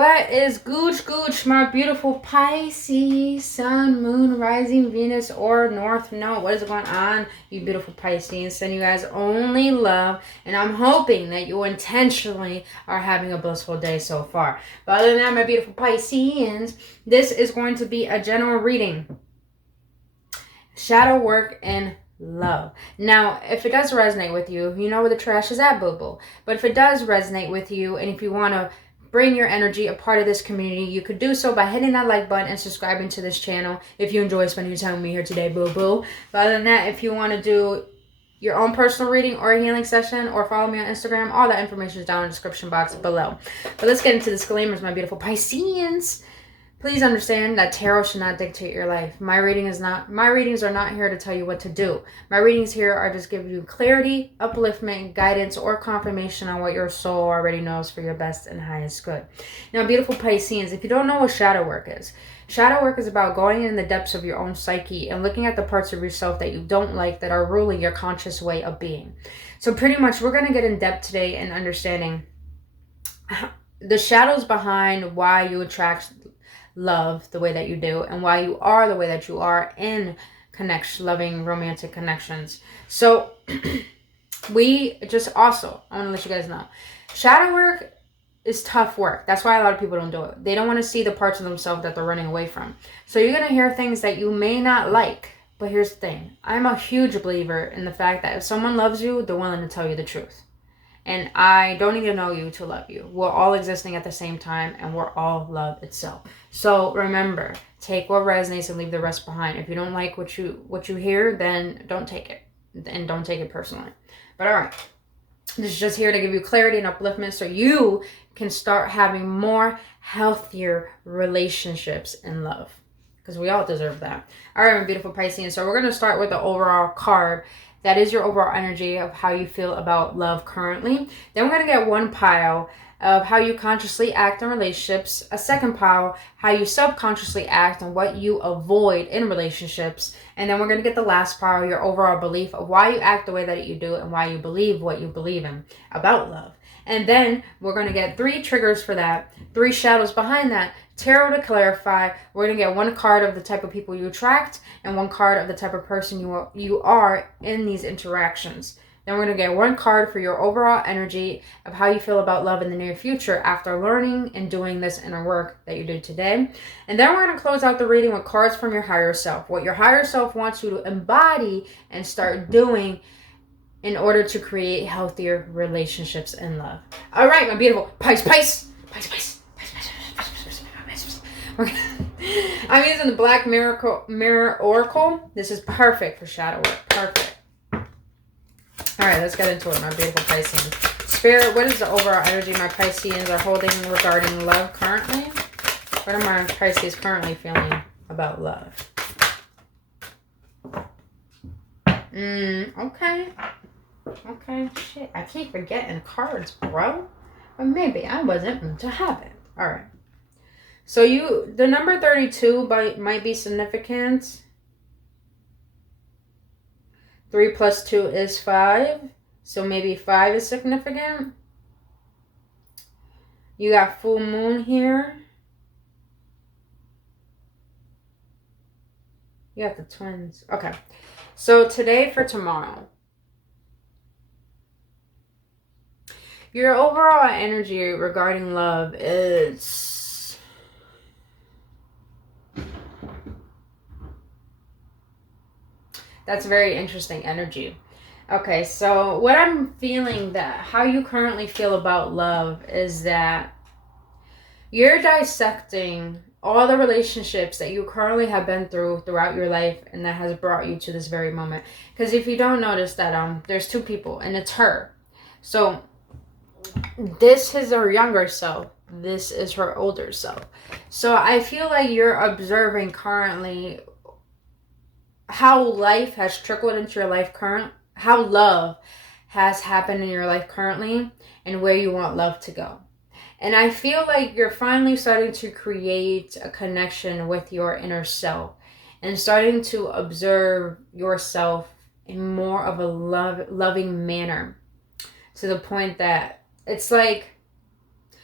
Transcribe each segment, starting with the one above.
What is gooch, my beautiful Pisces, sun, moon, rising, Venus, or north node? What is going on, you beautiful Pisces? Send you guys only love, and I'm hoping that you intentionally are having a blissful day so far. But other than that, my beautiful Pisceans, this is going to be a general reading. Shadow work and love. Now, if it does resonate with you, you know where the trash is at, boo-boo. But if it does resonate with you, and if you want to bring your energy a part of this community, you could do so by hitting that like button and subscribing to this channel if you enjoy spending your time with me here today, boo-boo. But other than that, if you want to do your own personal reading or a healing session or follow me on Instagram, all that information is down in the description box below. But let's get into disclaimers, my beautiful Pisceans. Please understand that tarot should not dictate your life. My readings are not here to tell you what to do. My readings here are just giving you clarity, upliftment, guidance, or confirmation on what your soul already knows for your best and highest good. Now, beautiful Pisceans, if you don't know what shadow work is about going in the depths of your own psyche and looking at the parts of yourself that you don't like that are ruling your conscious way of being. So pretty much we're going to get in depth today in understanding the shadows behind why you attract love the way that you do and why you are the way that you are in loving romantic connections. So we just also, I want to let you guys know, shadow work is tough work. That's why a lot of people don't do it. They don't want to see the parts of themselves that they're running away from. So you're going to hear things that you may not like. But here's the thing. I'm a huge believer in the fact that if someone loves you, they're willing to tell you the truth. And I don't need to know you to love you. We're all existing at the same time, and we're all love itself. So remember, take what resonates and leave the rest behind. If you don't like what you hear, then don't take it. And don't take it personally. But all right. This is just here to give you clarity and upliftment so you can start having more healthier relationships in love. Because we all deserve that. All right, my beautiful Pisceans. So we're going to start with the overall card. That is your overall energy of how you feel about love currently. Then we're going to get one pile of how you consciously act in relationships. A second pile, how you subconsciously act and what you avoid in relationships. And then we're going to get the last pile, your overall belief of why you act the way that you do and why you believe what you believe in about love. And then we're going to get 3 triggers for that, 3 shadows behind that, tarot to clarify. We're going to get 1 card of the type of people you attract and 1 card of the type of person you are in these interactions. Then we're going to get 1 card for your overall energy of how you feel about love in the near future after learning and doing this inner work that you did today. And then we're going to close out the reading with cards from your higher self, what your higher self wants you to embody and start doing in order to create healthier relationships and love. All right, my beautiful Pisces. I'm using the Black Mirror Oracle. This is perfect for shadow work. Perfect. All right, let's get into it, my beautiful Pisces. Spirit, what is the overall energy my Pisceans are holding regarding love currently? What are my Pisces currently feeling about love? Okay. Okay, shit. I keep forgetting cards, bro. But maybe I wasn't meant to have it. All right. So the number 32 might be significant. 3 plus 2 is 5. So maybe 5 is significant. You got full moon here. You got the twins. Okay. So today for tomorrow. Your overall energy regarding love is that's very interesting energy. Okay, so what I'm feeling, that how you currently feel about love is that you're dissecting all the relationships that you currently have been throughout your life and that has brought you to this very moment. Because if you don't notice that there's 2 people and it's her. So this is her younger self. This is her older self. So I feel like you're observing currently how life has trickled into your life how love has happened in your life currently and where you want love to go. And I feel like you're finally starting to create a connection with your inner self and starting to observe yourself in more of a loving manner, to the point that it's like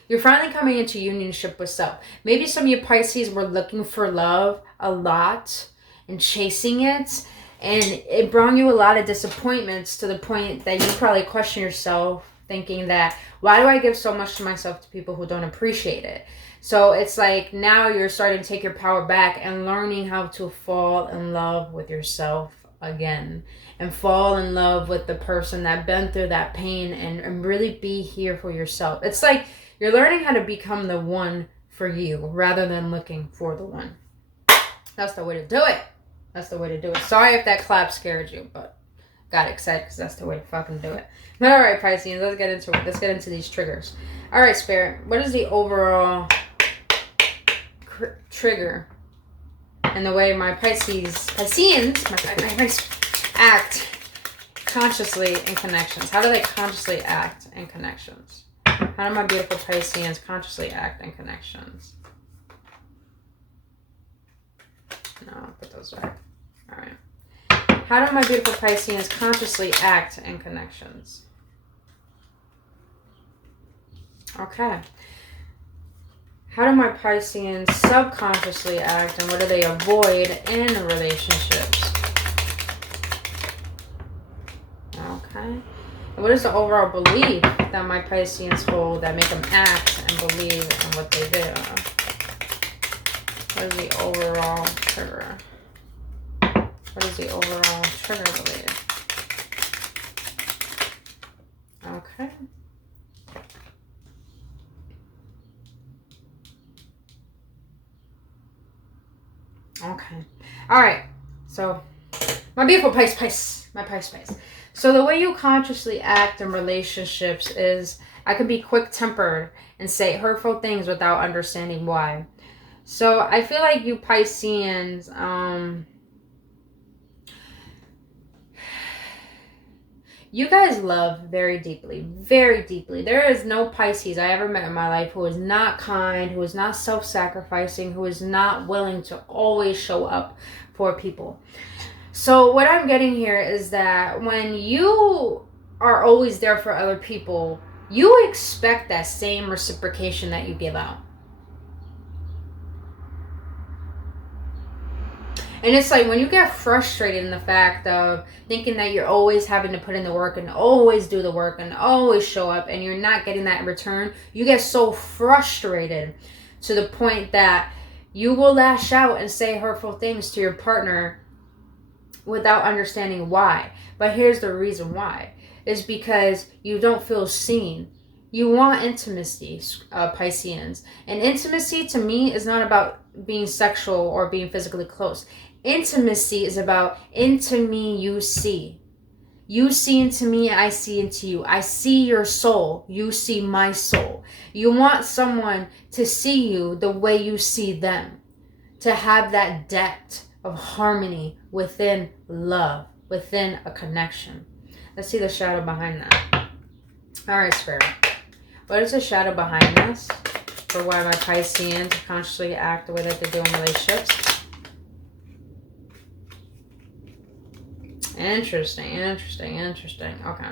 You're finally coming into unionship with self. Maybe some of you Pisces were looking for love a lot and chasing it, and it brought you a lot of disappointments to the point that you probably question yourself, thinking that, why do I give so much to myself to people who don't appreciate it? So it's like now you're starting to take your power back and learning how to fall in love with yourself again, and fall in love with the person that been through that pain, and really be here for yourself. It's like you're learning how to become the one for you rather than looking for the one. That's the way to do it. That's the way to do it. Sorry if that clap scared you, but got excited because that's the way to fucking do it. All right, Pisces, let's get into it. Let's get into these triggers. All right, Spirit, what is the overall trigger and the way my Pisceans act consciously in connections? How do they consciously act in connections? How do my beautiful Pisceans consciously act in connections? No, I'll put those back. All right. How do my beautiful Pisceans consciously act in connections? Okay. How do my Pisceans subconsciously act, and what do they avoid in relationships? Okay. And what is the overall belief that my Pisceans hold that make them act and believe in what they do? What is the overall trigger? What is the overall trigger belief? Okay. Okay. All right. So, my beautiful Pisces. So, the way you consciously act in relationships is I can be quick-tempered and say hurtful things without understanding why. So, I feel like you Pisceans, you guys love very deeply, very deeply. There is no Pisces I ever met in my life who is not kind, who is not self-sacrificing, who is not willing to always show up for people. So what I'm getting here is that when you are always there for other people, you expect that same reciprocation that you give out. And it's like when you get frustrated in the fact of thinking that you're always having to put in the work and always do the work and always show up and you're not getting that in return, you get so frustrated to the point that you will lash out and say hurtful things to your partner without understanding why. But here's the reason why. It's because you don't feel seen. You want intimacy, Pisceans. And intimacy to me is not about being sexual or being physically close. Intimacy is about into me you see. You see into me, I see into you. I see your soul. You see my soul. You want someone to see you the way you see them. To have that depth of harmony within love, within a connection. Let's see the shadow behind that. All right, Spirit. What is the shadow behind this for why my Pisceans consciously act the way that they do in relationships? Interesting. Okay.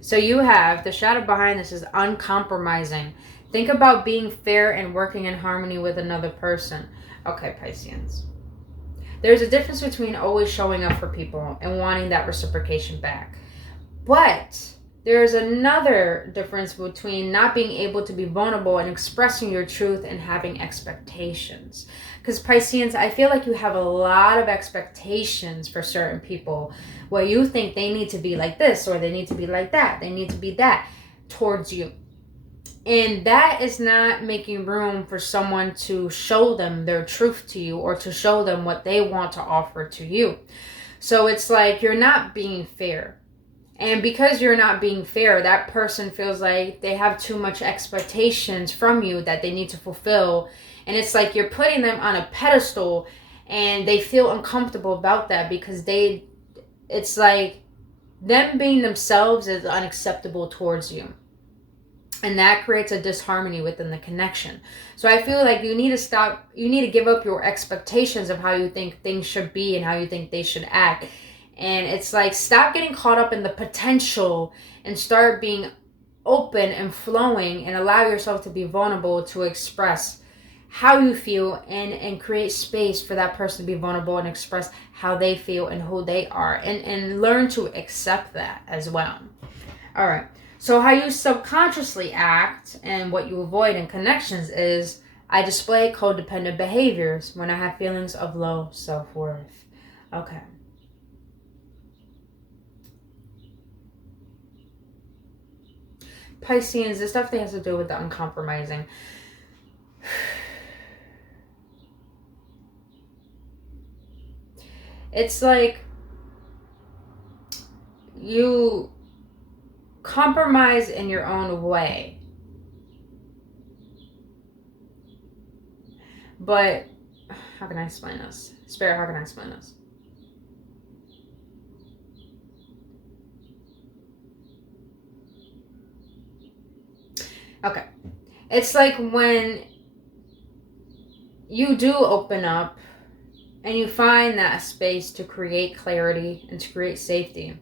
So you have the shadow behind this is uncompromising. Think about being fair and working in harmony with another person. Okay, Pisceans. There's a difference between always showing up for people and wanting that reciprocation back. But there's another difference between not being able to be vulnerable and expressing your truth and having expectations. Because Pisceans, I feel like you have a lot of expectations for certain people where you think they need to be like this or they need to be like that. They need to be that towards you. And that is not making room for someone to show them their truth to you or to show them what they want to offer to you. So it's like you're not being fair. And because you're not being fair, that person feels like they have too much expectations from you that they need to fulfill. And it's like you're putting them on a pedestal and they feel uncomfortable about that because it's like them being themselves is unacceptable towards you. And that creates a disharmony within the connection. So I feel like you need to give up your expectations of how you think things should be and how you think they should act. And it's like, stop getting caught up in the potential and start being open and flowing and allow yourself to be vulnerable to express how you feel and create space for that person to be vulnerable and express how they feel and who they are, and learn to accept that as well. All right. So how you subconsciously act and what you avoid in connections is, I display codependent behaviors when I have feelings of low self-worth. Okay. Pisceans, this definitely has to do with the uncompromising. It's like you compromise in your own way. But how can I explain this? Spirit, how can I explain this? Okay. It's like when you do open up and you find that space to create clarity and to create safety.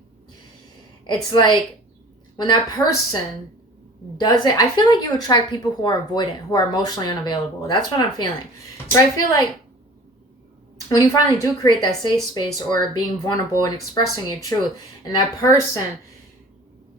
It's like when that person does it, I feel like you attract people who are avoidant, who are emotionally unavailable. That's what I'm feeling. So I feel like when you finally do create that safe space or being vulnerable and expressing your truth, and that person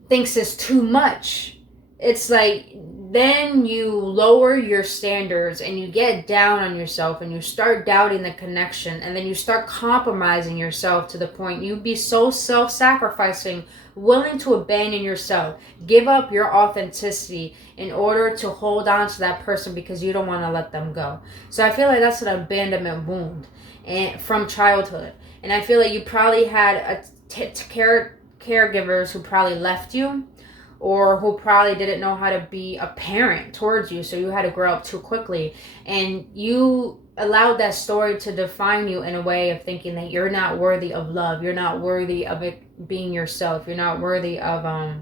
thinks it's too much, it's like then you lower your standards and you get down on yourself and you start doubting the connection, and then you start compromising yourself to the point you be so self-sacrificing, willing to abandon yourself, give up your authenticity in order to hold on to that person because you don't want to let them go. So I feel like that's an abandonment wound and from childhood, and I feel like you probably had caregivers who probably left you, or who probably didn't know how to be a parent towards you, so you had to grow up too quickly, and you allowed that story to define you in a way of thinking that you're not worthy of love, you're not worthy of it being yourself, you're not worthy of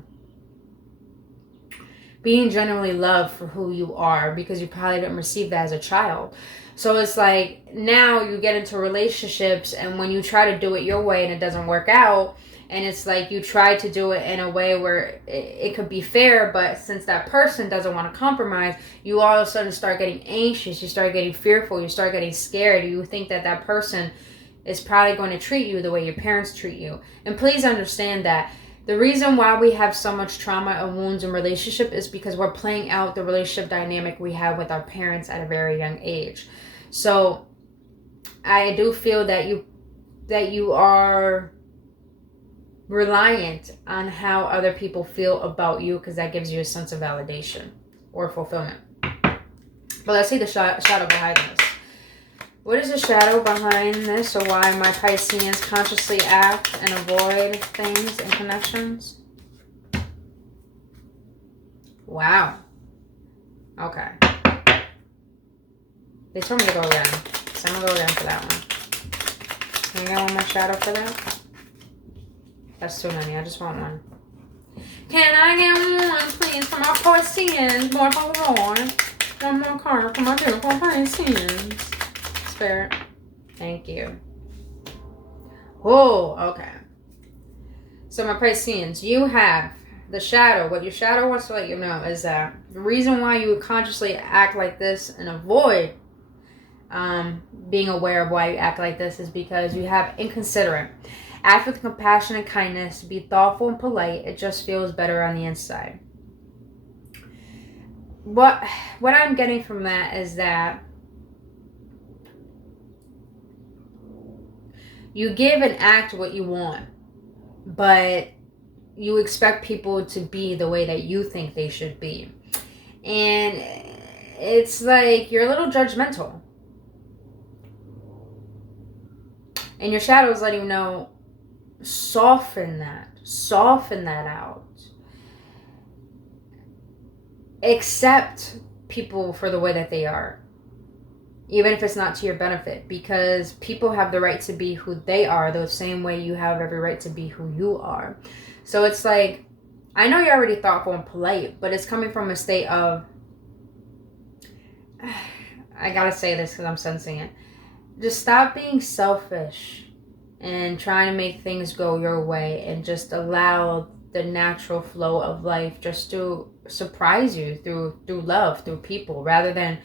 being genuinely loved for who you are, because you probably didn't receive that as a child. So it's like now you get into relationships, and when you try to do it your way and it doesn't work out, and it's like you try to do it in a way where it could be fair, but since that person doesn't want to compromise, you all of a sudden start getting anxious, you start getting fearful, you start getting scared, you think that that person is probably going to treat you the way your parents treat you. And please understand that the reason why we have so much trauma and wounds in relationship is because we're playing out the relationship dynamic we have with our parents at a very young age. So I do feel that you are reliant on how other people feel about you, because that gives you a sense of validation or fulfillment. But let's see the shadow behind this. What is the shadow behind this, or why my Pisceans consciously act and avoid things and connections? Wow. Okay. They told me to go again, so I'm going to go again for that one. Can I get one more shadow for that? That's too many. I just want one. Can I get one, please, for my Pisceans? More for more. One more card for my beautiful Pisceans. Spirit. Thank you. Oh, okay. So my Pisceans, you have the shadow. What your shadow wants to let you know is that the reason why you consciously act like this and avoid being aware of why you act like this is because you have inconsiderate. Act with compassion and kindness. Be thoughtful and polite. It just feels better on the inside. What I'm getting from that is that you give and act what you want, but you expect people to be the way that you think they should be. And it's like you're a little judgmental. And your shadow is letting you know, soften that out. Accept people for the way that they are, even if it's not to your benefit, because people have the right to be who they are the same way you have every right to be who you are. So it's like, I know you're already thoughtful and polite, but it's coming from a state of, I gotta say this because I'm sensing it, just stop being selfish and trying to make things go your way, and just allow the natural flow of life just to surprise you through love, through people, rather than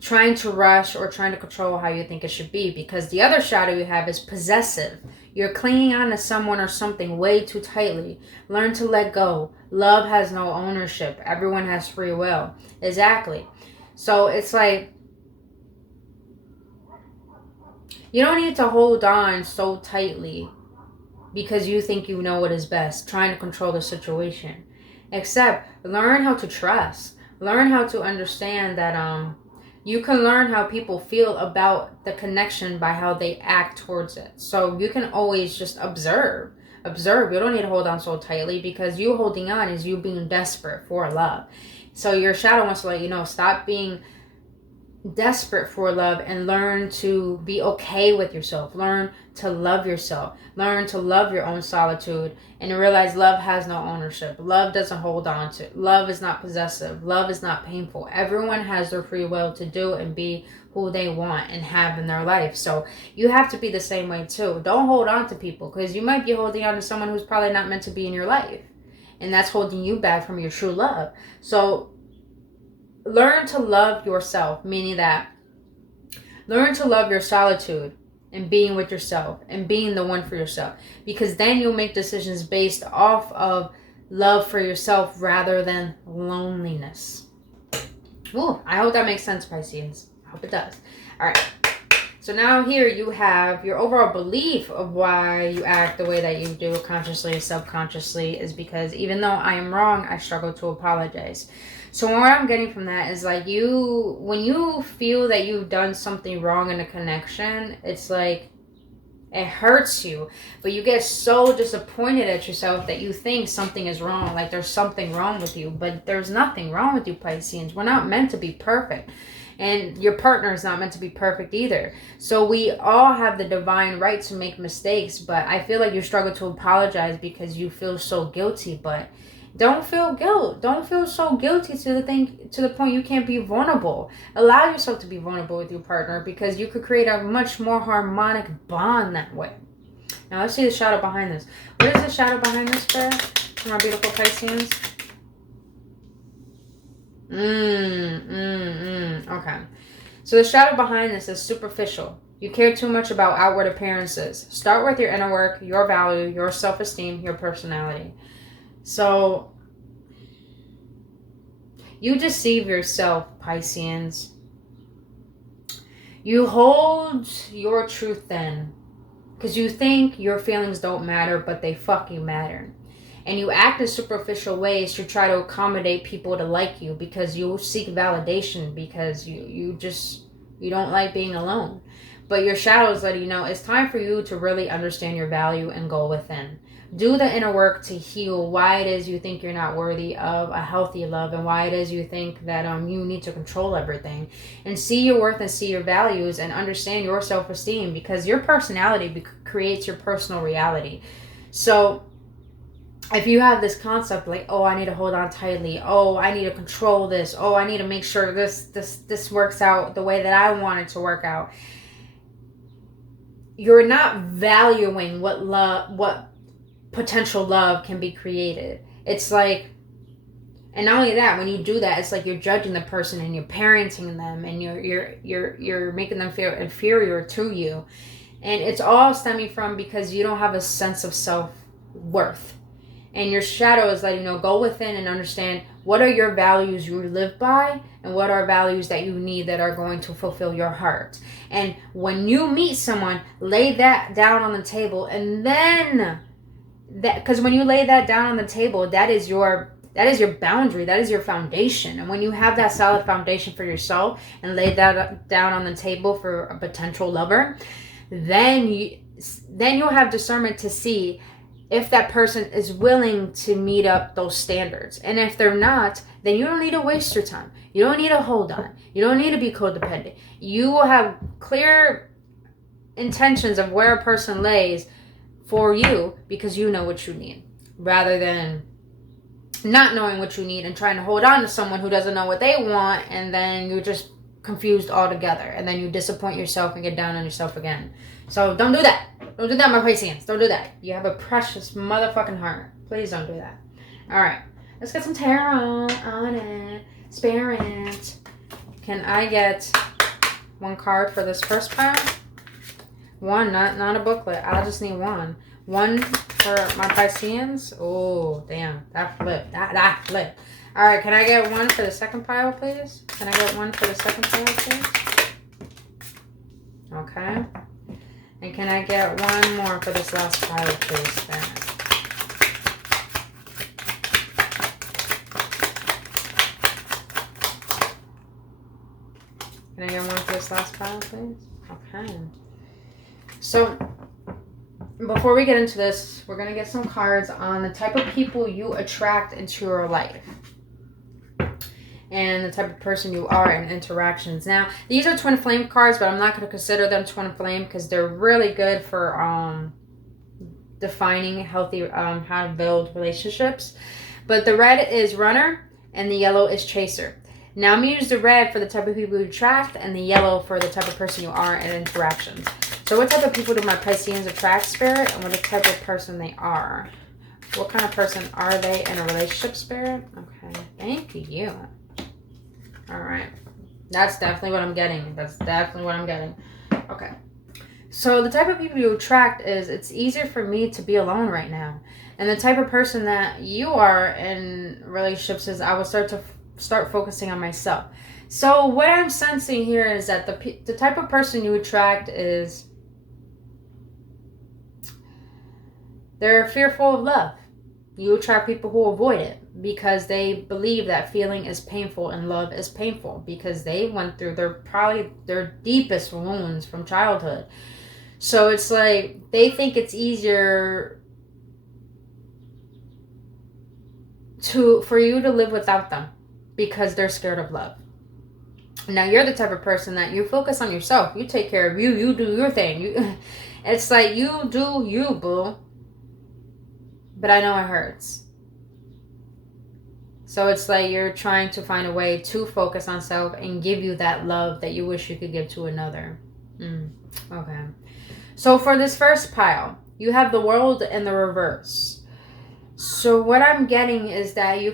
trying to rush or trying to control how you think it should be. Because the other shadow you have is possessive. You're clinging on to someone or something way too tightly. Learn to let go. Love has no ownership. Everyone has free will. Exactly. So it's like, you don't need to hold on so tightly because you think you know what is best, trying to control the situation. Except learn how to trust. Learn how to understand that you can learn how people feel about the connection by how they act towards it. So you can always just observe. Observe. You don't need to hold on so tightly, because you holding on is you being desperate for love. So your shadow wants to let you know, stop being desperate for love and learn to be okay with yourself. Learn to love yourself. Learn to love your own solitude and realize love has no ownership. Love doesn't hold on to. Love is not possessive. Love is not painful. Everyone has their free will to do and be who they want and have in their life. So you have to be the same way too. Don't hold on to people, because you might be holding on to someone who's probably not meant to be in your life, and that's holding you back from your true love. So learn to love yourself, meaning that learn to love your solitude and being with yourself and being the one for yourself, because then you'll make decisions based off of love for yourself rather than loneliness. Ooh, I hope that makes sense, Pisces. I hope it does. All right. So now here you have your overall belief of why you act the way that you do, consciously or subconsciously, is because even though I am wrong, I struggle to apologize. So what I'm getting from that is like, when you feel that you've done something wrong in a connection, it's like it hurts you, but you get so disappointed at yourself that you think something is wrong, like there's something wrong with you, but there's nothing wrong with you, Pisceans. We're not meant to be perfect. And your partner is not meant to be perfect either. So we all have the divine right to make mistakes, but I feel like you struggle to apologize because you feel so guilty. But don't feel guilt. Don't feel so guilty to the point you can't be vulnerable. Allow yourself to be vulnerable with your partner, because you could create a much more harmonic bond that way. Now let's see the shadow behind this. What is the shadow behind this, Bear? For my beautiful Pisceans? Okay. So the shadow behind this is superficial. You care too much about outward appearances. Start with your inner work, your value, your self-esteem, your personality. So you deceive yourself, Pisceans. You hold your truth then, because you think your feelings don't matter, but they fucking matter. And you act in superficial ways to try to accommodate people to like you, because you seek validation, because you don't like being alone. But your shadow is letting you know it's time for you to really understand your value and go within. Do the inner work to heal why it is you think you're not worthy of a healthy love, and why it is you think that you need to control everything. And see your worth and see your values and understand your self-esteem, because your personality creates your personal reality. So if you have this concept like, oh, I need to hold on tightly, oh, I need to control this, oh, I need to make sure this works out the way that I want it to work out, you're not valuing what potential love can be created. It's like, and not only that, when you do that, it's like you're judging the person and you're parenting them, and you're making them feel inferior to you. And it's all stemming from because you don't have a sense of self-worth. And your shadow is letting you know, go within and understand what are your values you live by, and what are values that you need that are going to fulfill your heart. And when you meet someone, lay that down on the table, and then because when you lay that down on the table, that is your boundary, that is your foundation. And when you have that solid foundation for yourself and lay that down on the table for a potential lover, then you'll have discernment to see if that person is willing to meet up those standards. And if they're not, then you don't need to waste your time. You don't need to hold on. You don't need to be codependent. You will have clear intentions of where a person lays for you, because you know what you need, rather than not knowing what you need and trying to hold on to someone who doesn't know what they want, and then you're just confused altogether, and then you disappoint yourself and get down on yourself again. So don't do that. Don't do that, my Pisceans. Don't do that. You have a precious motherfucking heart. Please don't do that. All right. Let's get some tarot on it. Spirit. Can I get one card for this first pile? One, not a booklet. I just need one. One for my Pisceans. Oh, damn. That flipped. That flipped. All right, can I get one for the second pile, please? Can I get one for the second pile, please? Okay. And can I get one more for this last pile, please? Then? Can I get one for this last pile, please? Okay. So, before we get into this, we're going to get some cards on the type of people you attract into your life. And the type of person you are in interactions. Now, these are twin flame cards, but I'm not going to consider them twin flame because they're really good for defining healthy, how to build relationships. But the red is runner and the yellow is chaser. Now, I'm going to use the red for the type of people you attract and the yellow for the type of person you are in interactions. So what type of people do my Pisceans attract, Spirit? And what type of person they are? What kind of person are they in a relationship, Spirit? Okay, thank you. All right. That's definitely what I'm getting. That's definitely what I'm getting. Okay. So the type of people you attract is, it's easier for me to be alone right now. And the type of person that you are in relationships is, I will start focusing on myself. So what I'm sensing here is that the type of person you attract is, they're fearful of love. You attract people who avoid it because they believe that feeling is painful and love is painful because they went through their deepest wounds from childhood. So it's like they think it's easier for you to live without them because they're scared of love. Now, you're the type of person that you focus on yourself. You take care of you. You do your thing. It's like you do you, boo. But I know it hurts. So it's like you're trying to find a way to focus on self and give you that love that you wish you could give to another. Okay. So for this first pile, you have the world in the reverse. So what I'm getting is that you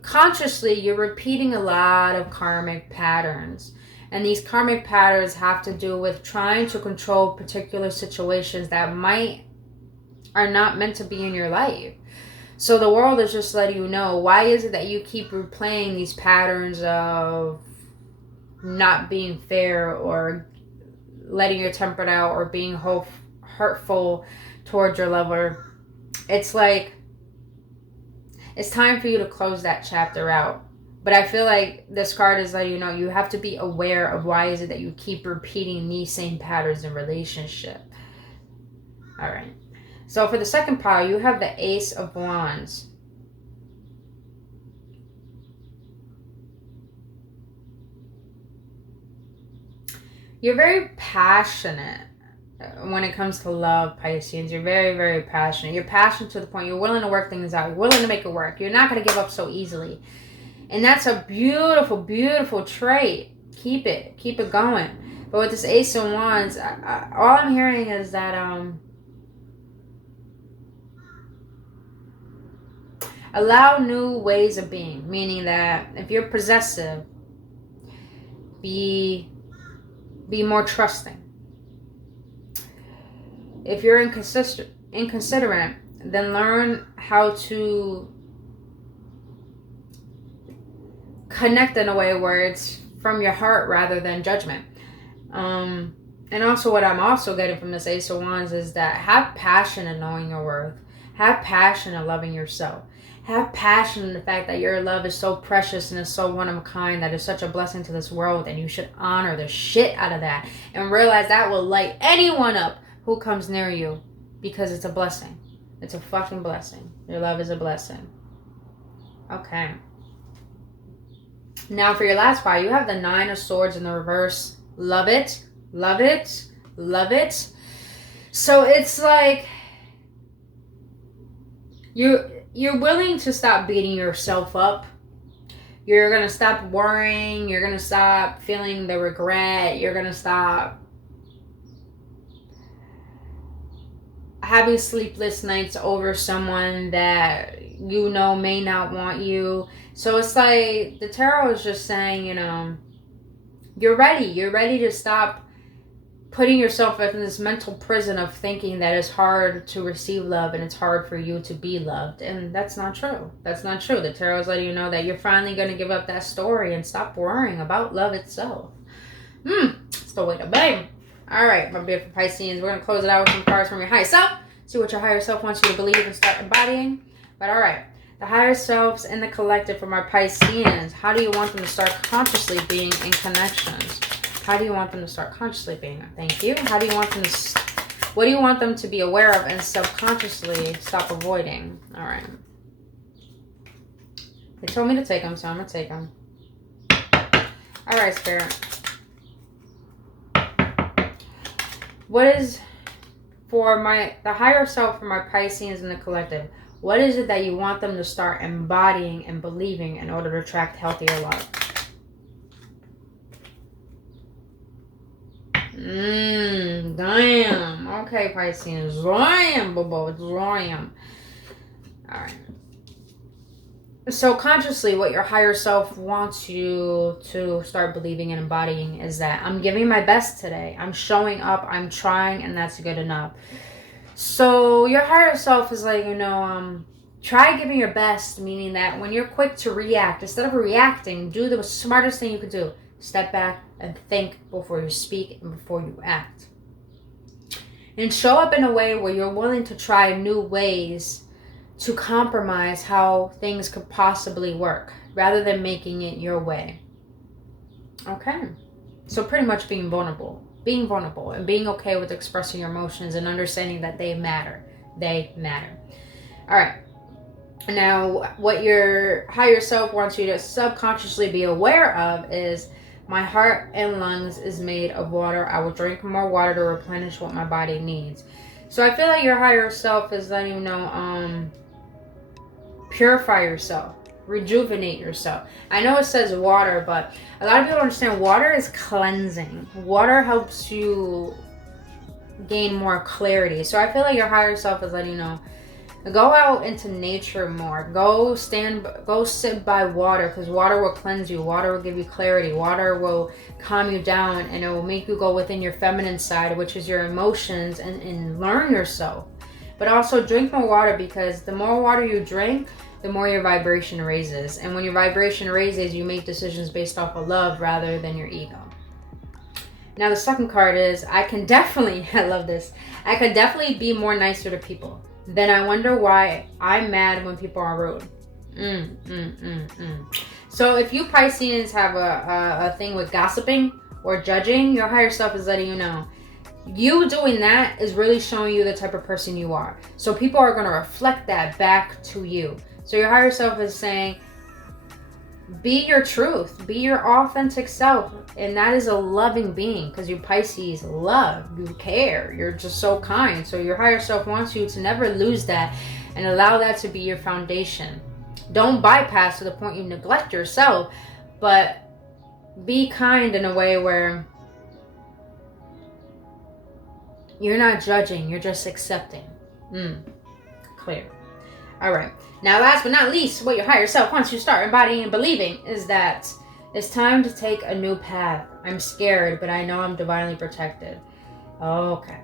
consciously, you're repeating a lot of karmic patterns. And these karmic patterns have to do with trying to control particular situations that are not meant to be in your life. So the world is just letting you know, why is it that you keep replaying these patterns of not being fair or letting your temper out or being hurtful towards your lover? It's like, it's time for you to close that chapter out. But I feel like this card is letting you know, you have to be aware of why is it that you keep repeating these same patterns in relationship. All right. So for the second pile, you have the Ace of Wands. You're very passionate when it comes to love, Pisceans. You're very, very passionate. You're passionate to the point you're willing to work things out. You're willing to make it work. You're not going to give up so easily. And that's a beautiful, beautiful trait. Keep it going. But with this Ace of Wands, all I'm hearing is that allow new ways of being, meaning that if you're possessive, be more trusting. If you're inconsiderate, then learn how to connect in a way where it's from your heart rather than judgment. And also what I'm also getting from this Ace of Wands is that have passion in knowing your worth. Have passion in loving yourself. Have passion in the fact that your love is so precious and is so one of a kind, that is such a blessing to this world, and you should honor the shit out of that and realize that will light anyone up who comes near you, because it's a blessing. It's a fucking blessing. Your love is a blessing. Okay. Now for your last pile, you have the Nine of Swords in the reverse. Love it. Love it. Love it. So it's like you're willing to stop beating yourself up. You're going to stop worrying. You're going to stop feeling the regret. You're going to stop having sleepless nights over someone that you know may not want you. So it's like the tarot is just saying, you know, you're ready to stop putting yourself in this mental prison of thinking that it's hard to receive love and it's hard for you to be loved. And that's not true. That's not true. The tarot is letting you know that you're finally going to give up that story and stop worrying about love itself. It's the way to be. All right, my beautiful Pisceans, we're going to close it out with some cards from your higher self. See what your higher self wants you to believe and start embodying. But all right, the higher selves and the collective from our Pisceans, how do you want them to start consciously being in connections? How do you want them to start consciously being? Thank you. How do you want them to, what do you want them to be aware of and subconsciously stop avoiding? All right. They told me to take them, so I'm going to take them. All right, Spirit. What is for the higher self, for my Pisceans in the collective? What is it that you want them to start embodying and believing in order to attract healthier love? Damn. Okay, Pisceans. Damn, Bobo. Damn. Alright. So consciously, what your higher self wants you to start believing and embodying is that I'm giving my best today. I'm showing up. I'm trying, and that's good enough. So your higher self is like, you know, try giving your best, meaning that when you're quick to react, instead of reacting, do the smartest thing you could do. Step back and think before you speak and before you act. And show up in a way where you're willing to try new ways to compromise how things could possibly work, rather than making it your way. Okay. So pretty much being vulnerable and being okay with expressing your emotions and understanding that they matter. They matter. All right. Now, what your higher self wants you to subconsciously be aware of is, my heart and lungs is made of water. I will drink more water to replenish what my body needs. So I feel like your higher self is letting you know, purify yourself, rejuvenate yourself. I know it says water, but a lot of people don't understand water is cleansing. Water helps you gain more clarity. So I feel like your higher self is letting you know, go out into nature more. Go sit by water, because water will cleanse you. Water will give you clarity. Water will calm you down, and it will make you go within your feminine side, which is your emotions, and learn yourself. But also drink more water, because the more water you drink, the more your vibration raises. And when your vibration raises, you make decisions based off of love rather than your ego. Now the second card is, I can definitely, I love this, I could definitely be more nicer to people. Then I wonder why I'm mad when people are rude. So if you Pisceans have a thing with gossiping or judging, your higher self is letting you know, you doing that is really showing you the type of person you are. So people are going to reflect that back to you. So your higher self is saying, be your truth, be your authentic self. And that is a loving being, because you Pisces love, you care, you're just so kind. So your higher self wants you to never lose that and allow that to be your foundation. Don't bypass to the point you neglect yourself, but be kind in a way where you're not judging, you're just accepting. Clear. All right. Now, last but not least, what your higher self wants you to start embodying and believing is that it's time to take a new path. I'm scared, but I know I'm divinely protected. Okay.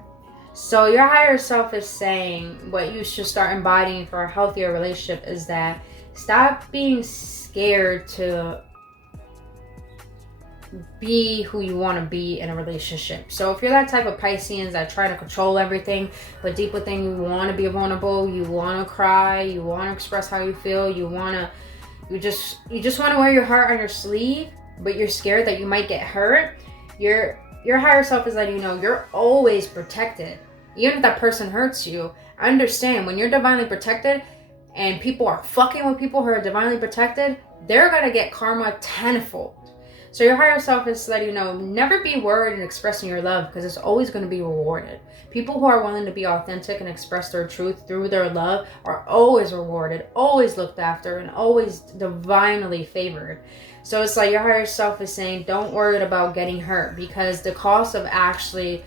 So your higher self is saying what you should start embodying for a healthier relationship is that stop being scared to be who you want to be in a relationship. So if you're that type of Pisceans that try to control everything, but deep within you want to be vulnerable, you want to cry, you want to express how you feel, you just want to wear your heart on your sleeve, but you're scared that you might get hurt, your higher self is letting you know you're always protected. Even if that person hurts you, understand when you're divinely protected and people are fucking with people who are divinely protected, they're going to get karma tenfold. So your higher self is letting you know, never be worried in expressing your love, because it's always going to be rewarded. People who are willing to be authentic and express their truth through their love are always rewarded, always looked after, and always divinely favored. So it's like your higher self is saying, don't worry about getting hurt, because the cost of actually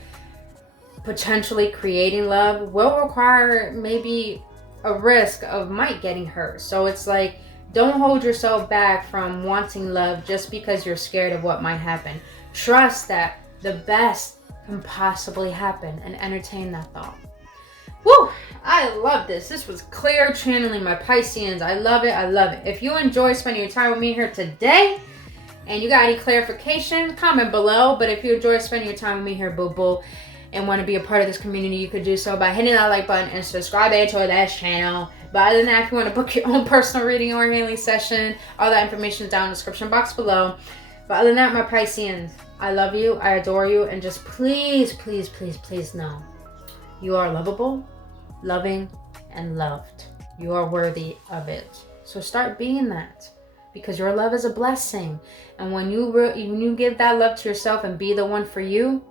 potentially creating love will require maybe a risk of might getting hurt. So it's like, don't hold yourself back from wanting love just because you're scared of what might happen. Trust that the best can possibly happen and entertain that thought. Woo! I love this. This was clear channeling my Pisceans. I love it. I love it. If you enjoy spending your time with me here today and you got any clarification, comment below. But if you enjoy spending your time with me here, boo-boo, and want to be a part of this community, you could do so by hitting that like button and subscribing to this channel. But other than that, if you want to book your own personal reading or healing session, all that information is down in the description box below. But other than that, my Pisceans, I love you, I adore you, and just please, please, please, please know you are lovable, loving, and loved. You are worthy of it. So start being that, because your love is a blessing. And when you give that love to yourself and be the one for you,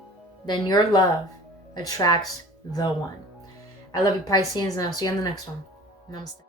then your love attracts the one. I love you, Pisceans, and I'll see you on the next one. Namaste.